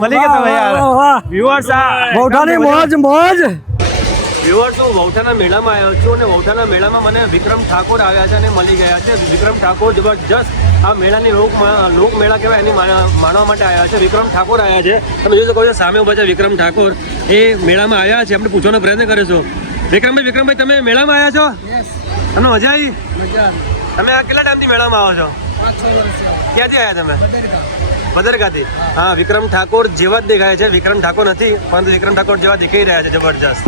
મળી ગયા તમે યાર વ્યુઅર્સ વૌઠાની મોજ મોજ વ્યુઅર્સ હું વૌઠાના મેળામાં આવ્યો છું અને વૌઠાના મેળામાં મને વિક્રમ ઠાકોર આવ્યા છે અને મળી ગયા છે. વિક્રમ ઠાકોર જબરજસ્ત આ મેળાની લોકમેળા કહેવાય એની માણવા માટે આવ્યા છે. વિક્રમ ઠાકોર આવ્યા છે, તમે જોઈ શકો છો સામે ઉભા છે વિક્રમ ઠાકોર. એ મેળામાં આવ્યા છે, આપણે પૂછવાનો પ્રયત્ન કરીશું. વિક્રમભાઈ તમે મેળામાં આવ્યા છો? તમને મજા આવી? તમે આ કેટલા ટાઈમથી મેળામાં આવો છો? 5-6 વર્ષ. ક્યાંથી આવ્યા તમે? બદરગાથી. હા, વિક્રમ ઠાકોર જેવા જ દેખાય છે. વિક્રમ ઠાકોર નથી પરંતુ વિક્રમ ઠાકોર જેવા દેખાઈ રહ્યા છે. જબરજસ્ત.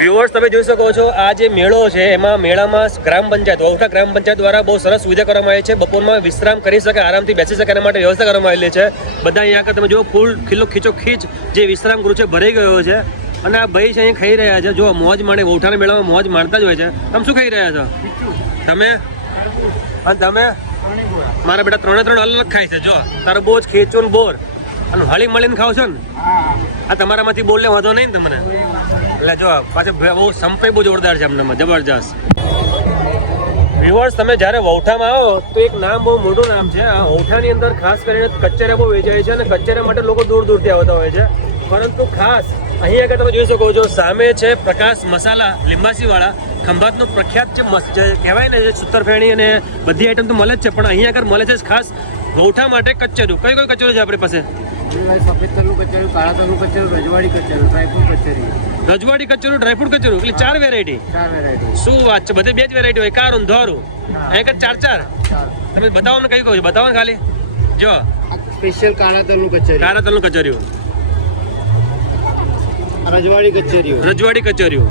વ્યુઅર્સ તમે જોઈ શકો છો આ જે મેળો છે એમાં મેળામાં ગ્રામ પંચાયત વૌઠા ગ્રામ પંચાયત દ્વારા બહુ સરસ સુવિધા કરવામાં આવી છે. બપોરમાં વિશ્રામ કરી શકે, આરામથી બેસી શકે એના માટે વ્યવસ્થા કરવામાં આવેલી છે. બધા અહીંયા આગળ તમે જુઓ ફૂલ ખીચોખીચ જે વિશ્રામ ગૃહ છે ભરાઈ ગયો છે અને આ ભાઈ છે અહીં ખાઈ રહ્યા છે. જો મોજ માણે, વૌઠાના મેળામાં મોજ માણતા જ હોય છે. તમે શું ખાઈ રહ્યા છો? તમે અને તમે? મારા બેટા 3 અલગ ખાય છે. જો તરબૂચ, ખેચું, બોર અને હળી મળીને ખાવ છો ને? આ તમારામાંથી બોલને વાંધો નહીં ને તમને? એટલે જો પાછું બહુ સંપે બહુ જોરદાર છે અમને, જબરજસ્ત. વ્યુઅર્સ તમે જ્યારે વૌઠામાં આવો તો એક નામ બહુ મોટું નામ છે. આ વૌઠાની અંદર ખાસ કરીને કચેરા બહુ વેચાય છે અને કચેરા માટે લોકો દૂર દૂરથી આવતા હોય છે. પરંતુ ખાસ અહીં આગળ તમે જોઈ શકો છો સામે છે પ્રકાશ મસાલા લીંબાસીવાળા. ખંભાતનું પ્રખ્યાત જે કહેવાય ને જે સૂતરફેણી અને બધી આઈટમ તો મળે જ છે, પણ અહીં આગળ મળે છે ખાસ વૌઠા માટે કચેરું. કઈ કચેરું છે આપણી પાસે? સફેદ તલનું કચેરું, કાળા તલનું કચેરું, રજવાડી કચેરું, ડ્રાયફ્રૂટ કચેરી. રજવાડી કચેરું, ડ્રાયફ્રૂટ કચેરું, એટલે 4 વેરાયટી. 4 વેરાયટી. શું વાત છે! બધે 2 જ વેરાયટી હોય, કારું ધોરું. એક જ 4. તમે બતાવો ને કઈ કહો છો? બતાવો ને ખાલી. જો સ્પેશિયલ કાળા તલનું કચેરી, કાળા તલનું કચેરીઓ, રજવાડી કચેરીઓ, રજવાડી કચેરીઓ,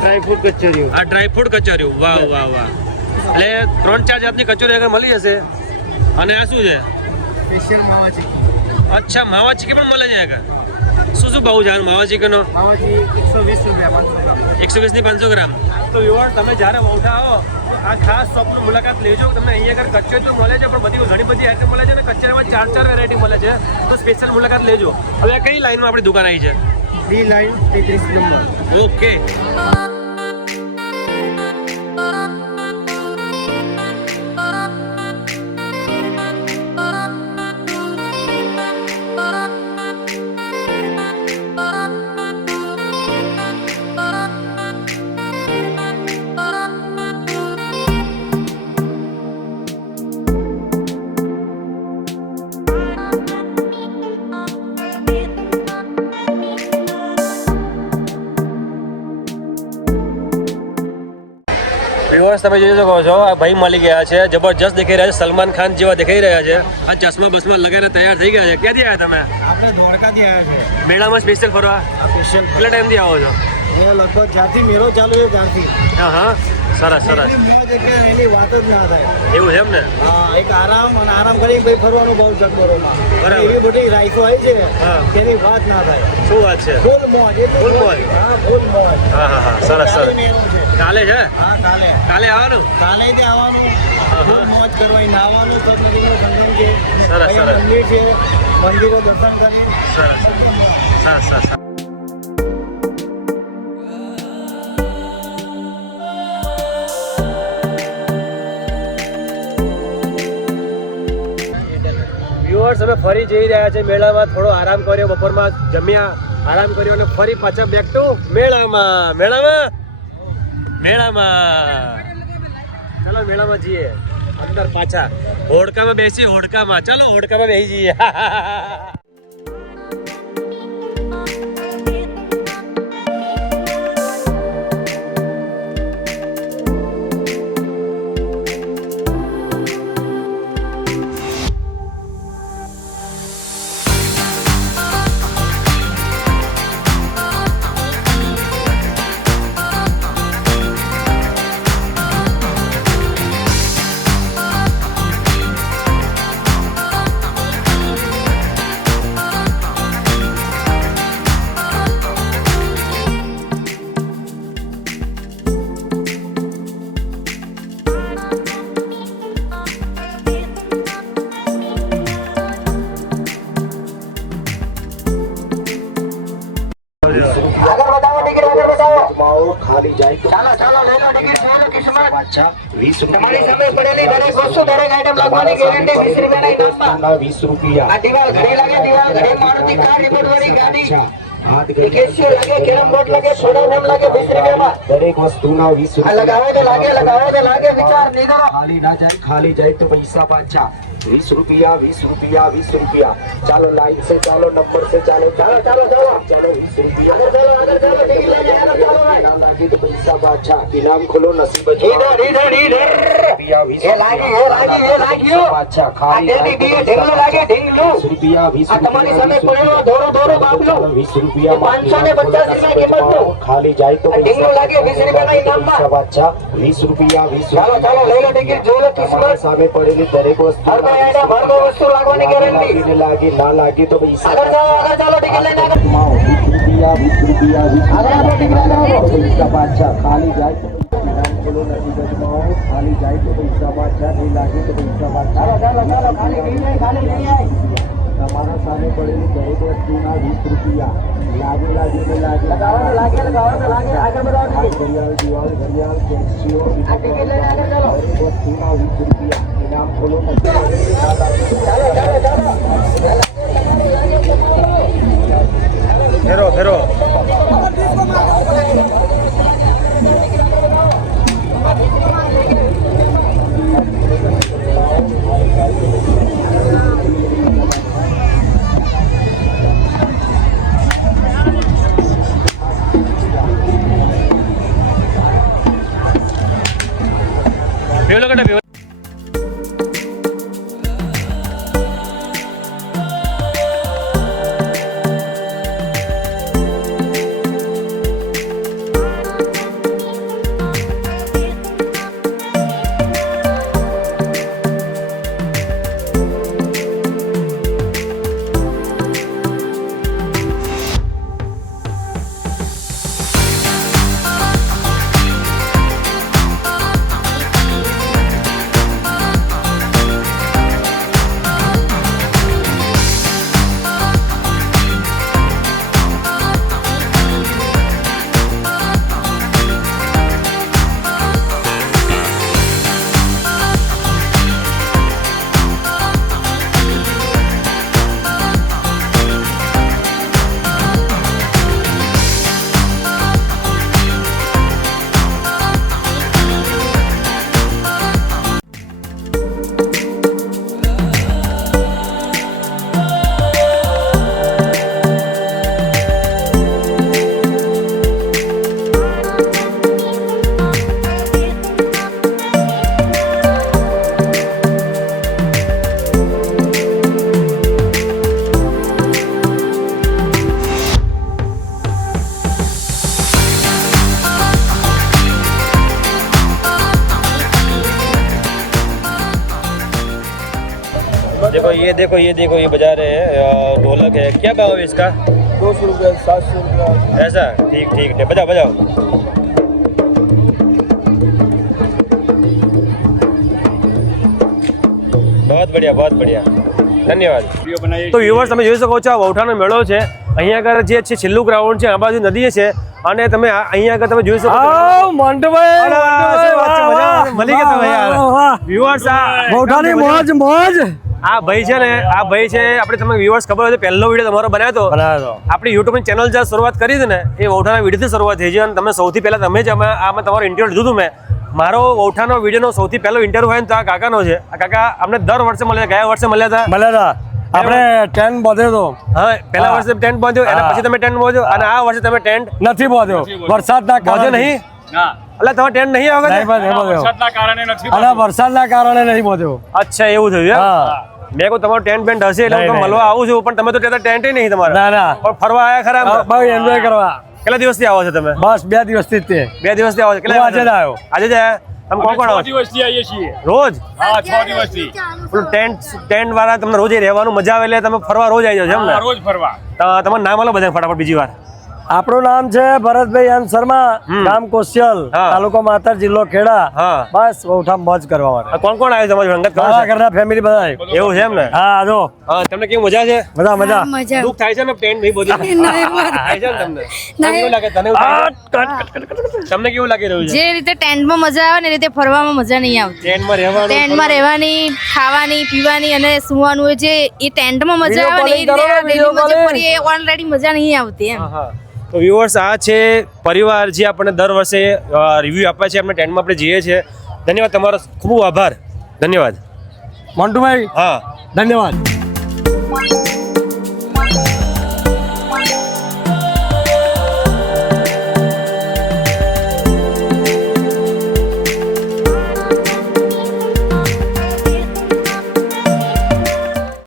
ડ્રાયફ્રૂટ કચેરીઓ, આ ડ્રાયફ્રૂટ કચેરીઓ. વાહ વાહ વાહ! એટલે 3-4 જાતની કચોરી આગળ મળી જશે. અને આ શું છે? સ્પેશિયલ માવા ચીકી. અચ્છા, માવા ચીકી પણ મળે છે આગળ. શું શું ભાવ છે માવા ચીકીનો? માવા ચીકી 120 રૂપિયા 500 ગ્રામ. 120 ની 500 ગ્રામ. તો વ્યુઅર્સ તમે જ્યારે વૌઠા આવો આ ખાસ શોપની મુલાકાત લેજો. તમને અહીંયા આગળ કચોરી તો મળે છે પણ ઘણી બધી આઈટમ મળે છે અને કચેરીમાં 4 વેરાયટી મળે છે. તો સ્પેશિયલ મુલાકાત લેજો. હવે આ કઈ લાઈનમાં આપણી દુકાન આવી છે? બી લાઈન 33 નંબર. ઓકે. વ્યુઅર્સ તમે જોઈ શકો છો આ ભાઈ મળી ગયા છે, જબરજસ્ત દેખાઈ રહ્યા છે, સલમાન ખાન જેવા દેખાઈ રહ્યા છે. આ ચશ્મા બસમાં લગાવીને તૈયાર થઈ ગયા છે. ક્યાંથી આવ્યા તમે? આપણે દ્વારકાથી આવ્યા છે. મેળામાં સ્પેશિયલ ફરવા? સ્પેશિયલ. કેટલા ટાઈમથી આવો છો? લગભગ જ્યારથી મેળો ચાલુ છે ત્યારથી. હા હા, સરસ સરસ. એની વાત જ ના થાય. એવું છે એમ ને? હા, એક આરામ કરીને ભાઈ ફરવાનું બહુ જગબરોમાં. બરાબર. એવી બધી રાઈફો આવી છે હા. તેની વાત ના થાય. શું વાત છે? ફૂલ મોજ. ફૂલ મોજ. હા, ફૂલ મોજ. હા હા હા, સરસ સરસ. કાલે છે? હા, કાલે આવવાનું? કાલે જ આવવાનું. ફૂલ મોજ કરવાની, નાવાનું, સદનદીનું સંગમ છે. સરસ, સરસ. મંદિર છે, મંદિરો દર્શન કરી. સરસ સરસ સરસ. વ્યુઅર્સ અમે ફરી જઈ રહ્યા છે મેળામાં. થોડો આરામ કર્યો, બપોરમાં જમ્યા, આરામ કર્યો અને ફરી પાછા બેક ટુ મેળામાં. ચાલો મેળામાં જઈએ અંદર પાછા. હોડકામાં બેસી હોડકામાં. ચાલો હોડકામાં બેસી જઈએ. ખાલી જાય તો ચાલો ચાલો લઈ લો ટિકિટ જોઈ લો કિસ્મત પાછા 20 તમારી રૂપિયા સામે પડેલી દરેક વસ્તુ દરેક આઈટમ લાગવાની ગેરંટી 20 રૂપિયાના ઇનામમાં 20 રૂપિયા આ દિવાલ ઘડી લાગે દિવાલ ઘડી મારુતિ કાર રિપોર્ટ વાળી ગાડી હાથ કેસીઓ લાગે કેરમ બોર્ડ લાગે સોડા નામ લાગે 20 રૂપિયામાં દરેક વસ્તુના 20 આ લગાવો તો લાગે વિચાર નહીં કરો ખાલી ના જાય ખાલી જાય તો પૈસા પાછા 20 રૂપિયા 20 રૂપિયા 20 રૂપિયા ચાલો લાઈન से ચાલો નંબર से ચાલો ચાલો 20 રૂપિયા આગળ ચાલો ટિકિટ લઈને ચાલો ભાઈ ના લાગે તો પૈસા પાછા ઇનામ ખોલો નસીબ ઈધર રૂપિયા 20 એ લાગ્યું પાછા આ ખાલી તેની બી ઢીંગલું લાગે ઢીંગલું 20 રૂપિયા 20 આ તમારી સામે પડેલો દોરો બાબલો 20 રૂપિયા 550 રૂપિયા કિંમતનું ખાલી જાય તો આ ઢીંગલું લાગે 20 રૂપિયાના ઇનામમાં પૈસા પાછા 20 રૂપિયા 20 ચાલો લઈ લો ટિકિટ જોઈ લો તમારા કિસ્મત સામે પડેલી દરેક વસ્તુ હર કોઈ આઈટમ હર કોઈ વસ્તુ લાગવાની ગેરંટી લાગે ના લાગે તો પૈસા આગળ ચાલો ટિકિટ લઈને આગળ 20 રૂપિયા આગળ આપણો ટિકિટ લગાવો પૈસા પાછા ખાલી જાય તો ઇનામ ખોલો નથી ગજમાઓ ખાલી જાય તો પૈસા પાછા નહીં લાગે તો પૈસા પાછા ચાલો ખાલી નહીં આય તમારા સામે પડેલી દરેક વસ્તુના 20 રૂપિયા લાગે તો લાગે લગાવો તો લાગે આગળ બતાવો ઘડિયાળ દિવાલ ઘડિયાળ કેન્સીઓ આ ટિકિટ લઈને આગળ ચાલો દરેક વસ્તુના 20 રૂપિયા ઇનામ ખોલો નથી ફેરો ફેરો કટા ફેરો देखो ये बजा रहे हैं ढोलक है। क्या भाव है इसका? 200 रुपया 700 रुपया ऐसा? ठीक है, बजाओ। बहुत बढ़िया धन्यवाद। तो व्यूअर्स તમે જોઈ શકો છો આ વૌઠાનો મેળો છે। અહીંયા આગળ જે છે છેલ્લું ગ્રાઉન્ડ છે, આ બાજુ નદી છે અને તમે અહીંયા આગળ તમે જોઈ શકો છો મોન્ટભાઈ મળી ગયા તમે યાર વ્યુઅર્સ આ વૌઠાની મોજ આ ભાઈ છે ને, આ ભાઈ છે આપણે તમને વ્યુઅર્સ ખબર હોય તો પહેલો વિડીયો તમારો બનાવ્યો હતો આપણી યુટ્યુબ ની ચેનલ જે શરૂઆત કરી હતી ને એ વૌઠાના વિડીયોથી શરૂઆત થઈ છે અને તમે સૌથી પહેલા તમે જ આમાં તમારો ઇન્ટરવ્યુ લીધું મેં। મારો વૌઠાનો વિડીયોનો સૌથી પહેલો ઇન્ટરવ્યુ હોય ને તો આ કાકાનો છે। આ કાકા અમને દર વર્ષે મળ્યા, ગયા વર્ષે મળ્યા હતા આપણે ટેન્ટ બાંધ્યો તો। હા, પહેલા વર્ષે ટેન્ટ બાંધ્યો, એના પછી તમે ટેન્ટ બાંધ્યો અને આ વર્ષે તમે ટેન્ટ નથી બાંધ્યો, વરસાદના બાંધ્યો નહીં? ના એટલે તમારે ટેન્ટ નહીં આવે? વરસાદના કારણે નથી અને વરસાદના કારણે નહીં બાંધ્યો। અચ્છા, એવું થયું એમ? હા, મેં કહું તમારું ટેન્ટ બેન્ટ હશે એટલે હું મળવા આવું છું, પણ તમે તો ત્યાં ટેન્ટ નહીં તમારા। ના પણ ફરવા આયા ખરા? બહુ એન્જોય કરવા। કેટલા દિવસથી આવો છો તમે? બસ 2 દિવસથી જ તે 2 દિવસથી આવો છો? કેટલા આજે જ આવ્યો। આજે જ આયા? તમે કોણ આવો છો? 6 દિવસથી આવીએ છીએ। રોજ? હા, 6 દિવસથી પેલું ટેન્ટ વાળા તમને રોજ રહેવાનું મજા આવે એટલે તમે ફરવા રોજ આવી જાવ છો એમ ને? રોજ ફરવા। તમારું નામ આલો બધા ફટાફટ બીજી વાર। આપણું નામ છે ભરતભાઈ એમ શર્મા, ગામ કોશિયલ, હા. તાલુકો માતર, જિલ્લો ખેડા. હા. બસ વહુઠા મોજ કરવા માટે. કોણ કોણ આવ્યું તમારી સંગત ખબર મારા છે? ઘરના ફેમિલી બધા એવું છે એમ ને? હા જો હા, તમને કેવી મજા છે? મજા મજા. મજા દુઃખ થાય છે ને પેન્ટ નહીં બોલી થાય છે ને તમને? તમને કેવું લાગે? તને એવું થાય છે? તમને કેવું લાગી રહ્યું છે? જે રીતે ટેન્ટમાં મજા આવે ને એ રીતે ફરવામાં મજા નહીં આવતી. ટ્રેનમાં રહેવાનું ટેન્ટમાં રહેવાની, ખાવાની, પીવાની અને સુવાનું એ જે એ ટેન્ટમાં મજા આવે ને એ રીતે આ ડેલીમાં જે ફરીએ એ ઓલરેડી મજા નહીં આવતી એમ. હા. તો વ્યુઅર્સ, આ છે પરિવાર જે આપણને દર વર્ષે રિવ્યુ આપે છે. આપણે ટેન્ટમાં આપણે જઈએ છીએ. ધન્યવાદ, તમારો ખૂબ આભાર. ધન્યવાદ. મોન્ટુભાઈ હા, ધન્યવાદ.